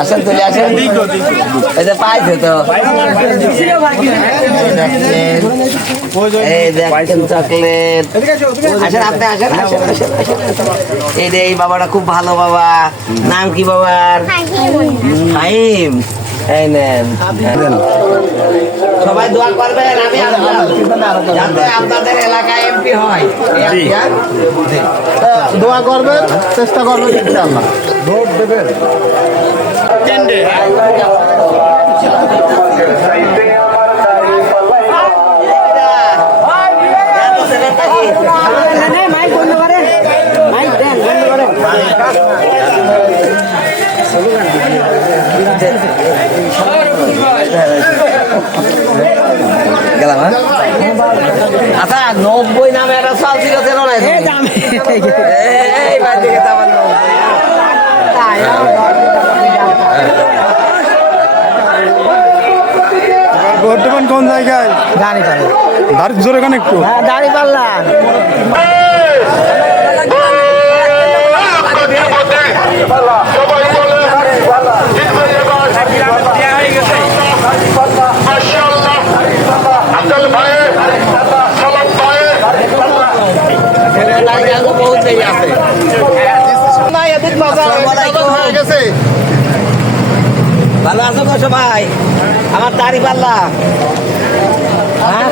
আসেন চলে আসেন। যে পাইছে তো। এই দেখছেন চকলেট। আসেন আপনি আসেন আসেন আসেন আসেন, আসেন। এই যে এই বাবাটা খুব ভালো বাবা। নাম কি বাবার? ফাহিম। এই নেন। সবাই দোয়া করবেন আমি। যাতে আপনাদের এলাকায় এমপি হয়? দোয়া করবেন চেষ্টা করবেন ইনশাআল্লাহ। দেবেন? গেলাম হ্যাঁ? আচ্ছা নব্বই নামে একটা চাল ছিল না এই বাদ দিকে তো আমার নব্বই দেবেন কোন জায়গায়? গাড়ি পারে দাঁড়িয়ে জোরে কেন একটু। হ্যাঁ দাড়ি পাল্লা সবাই বলে জিতবে এবার মাশাআল্লাহ আব্দুল ভাই সালাম ভাই বহুত দেরি আছে ভালো আছো তো সবাই? আমার দাড়ি পাল্লা। হ্যাঁ?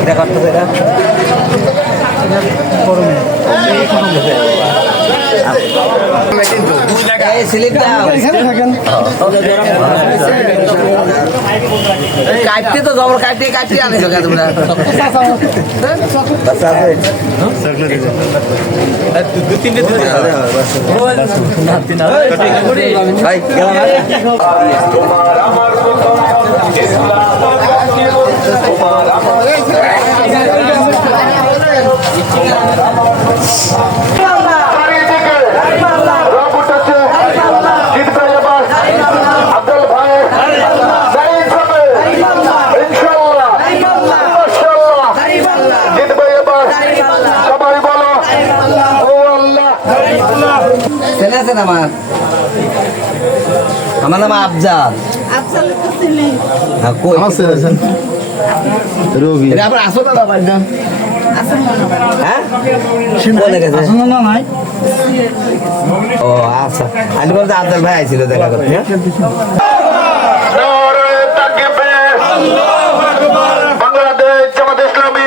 এটা করতেছে এটা দাও কাটতে তো জবর কাটতে কাটতে আনিস তোমরা বাচ্চা আছে? ভাই রব উঠেছে জিতবে এবার আব্দুল ভাই জাহিদ হবে ইনশাআল্লাহ মাশাআল্লাহ জিতবে এবার সবাই বলো ও আল্লাহ চেনে আছেন আমার আমার নাম আফজাল। হ্যাঁ, রবি। না হ্যাঁ? বলে ও আচ্ছা। আমি বলতে আব্দুল ভাই আইছিল দেখা করতে হ্যাঁ? বাংলাদেশ জামাত ইসলামী।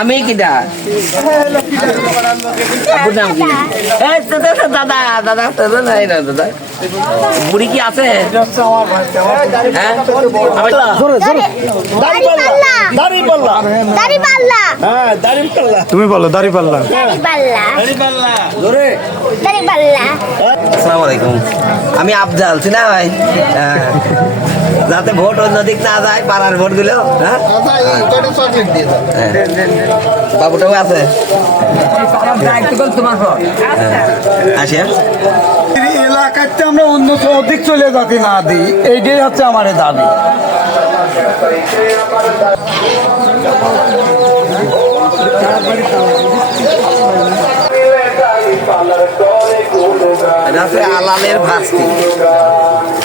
আমি? কিটা আপুর নাম কি? দাদা দাদা নাই না দাদা। বুড়ি কি আছে? হ্যাঁ? তুমি বলো দাড়িপাল্লা দাড়িপাল্লা আসসালামু আলাইকুম। আমি আফজাল চিনা ভাই? হ্যাঁ। যাতে ভোট অন্যদিক না যায় পাড়ার ভোটগুলো হ্যাঁ হ্যাঁ। বাবুটাও আছে হ্যাঁ। হ্যাঁ? এলাকাতে আমরা উন্নত অধিক চলে যাতে না দিই এইটাই হচ্ছে আমার দাবি এটা হচ্ছে আলালের ভাস্তি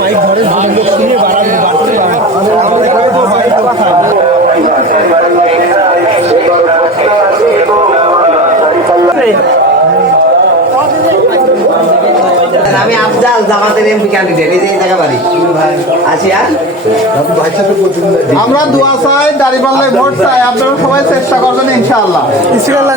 মাইক ধরে শুনে বাড়াবে বাড়তে আমি আফজাল জামাতের এমপি ক্যান্ডিডেট এই যে জায়গা আছি আর? আমরা দোয়া চাই দাড়ি পাল্লায় ভোট চাই আপনারা সবাই চেষ্টা করবেন ইনশাল্লাহ ইনশাল্লাহ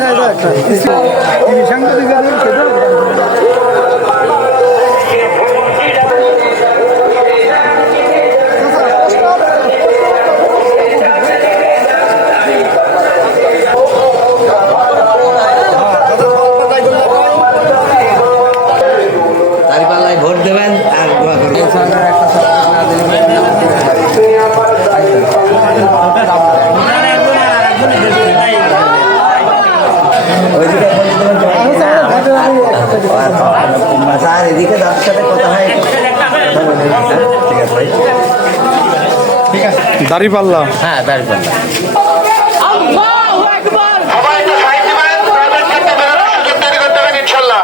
ইনশাল্লাহ।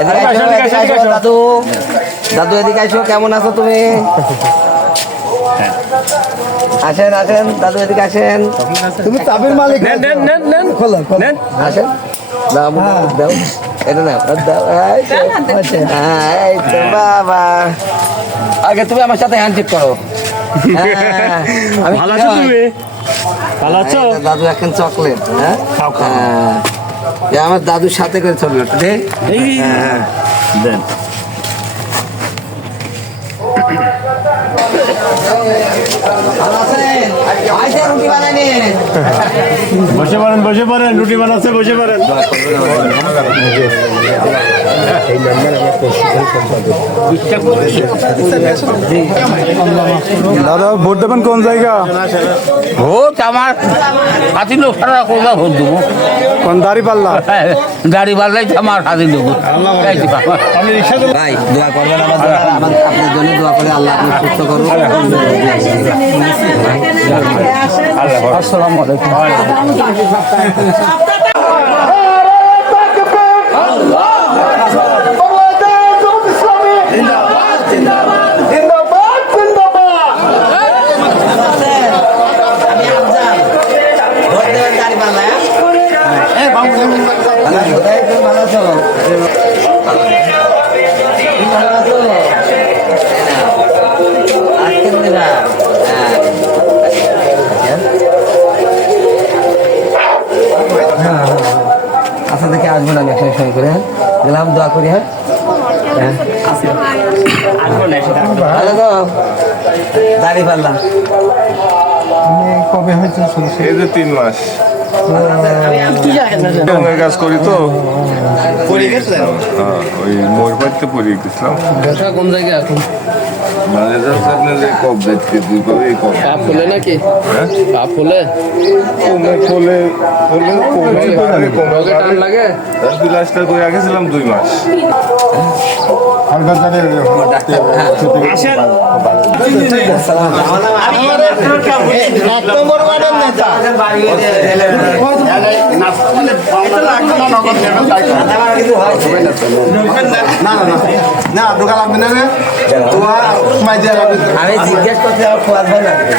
এদিকে আসো, এদিকে আসো, দাদু। দাদু এদিকে আসো কেমন আছো তুমি? আসেন আসেন দাদু এদিকে আসেন। তুমি চাবির মালিক নেন নেন নেন খোলো নেন। আসেন। দাও দাও এটা নাও দাও হ্যাঁ, এই তো বাবা। আগে তুমি আমার সাথে হ্যান্ডশেক করো। হ্যাঁ, ভালো আছো তুমি? ভালো আছো? দাদু এখন চকলেট হ্যাঁ? হ্যাঁ। আমার দাদুর সাথে করে ছবি ওঠে হ্যাঁ। দেন ভালো আছেন আইসা রুটি বানাই নিন বসে পড়েন বসে পড়েন রুটি বানাচ্ছে বসে পড়েন। দাদা ভোট দেবেন কোন জায়গা? ভোট আমার হাতি লোক সারা কোথা ভোট দেবো? কোন দাড়িপাল্লা? গাড়ি বাড়লাই আমার হাতি লোক। ভাই দোয়া করবেন আমার আপনার জন্য দোয়া করে আল্লাহ আপনি সুস্থ করুন আসসালামু আলাইকুম। করি হ্যাঁ? ভালো তো দাঁড়িয়ে পারলাম। কবে হয়েছে এই যে তিন মাস। রঙের কাজ করি তো। হ্যাঁ ওই মোর বাড়িতে পড়ে গেছিলাম কোন জায়গায় এখন? मैनेजर सर ने एक कॉप बेच के दी कभी एक कॉप आप खोले ना कि आप खोले तो मैं खोले खोले खोले खोले टाइम लगे दस बिलास तक कोई आगे सिलम दो मास না না না। না দোকান লাগবে না রে দোয়া সময় দিয়ে লাগবে আমি জিজ্ঞেস করছি আমার ফুয়াদ ভাই লাগবে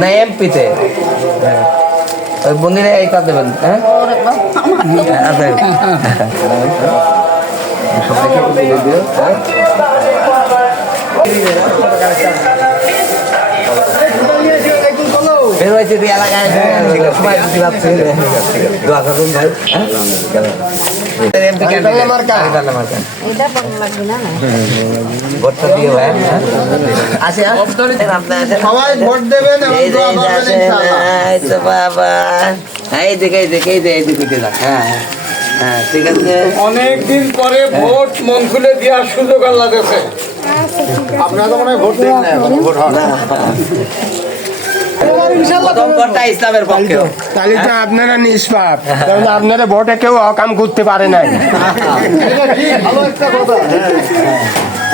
না এমপিতে। ওই মন্দিরে এই কাজ দেবেন হ্যাঁ। সবাইকে বলে দিও, হ্যাঁ? বের হয়েছে তুই এলাকায় সময় দিতে পারছি দোয়া করুন ভাই হ্যাঁ? হ্যাঁ? হ্যাঁ? সবাই এই দিকে এই দিকে হ্যাঁ হ্যাঁ। হ্যাঁ ঠিক আছে। অনেক পরে ভোট মন খুলে দেওয়ার সুযোগ আল্লাহ আপনারা তো মনে হয় ভোট দেন না ভোট হয় তাহলে তো আপনারা নিষ্পাপ। কারণ আপনারা ভোটে কেউ অকাম করতে পারে নাই। ভালো একটা কথা।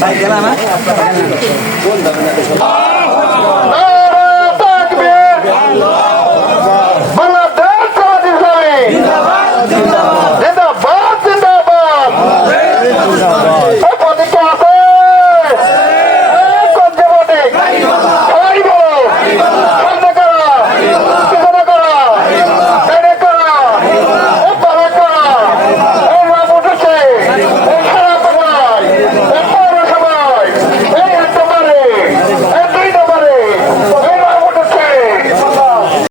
ভাই গেলাম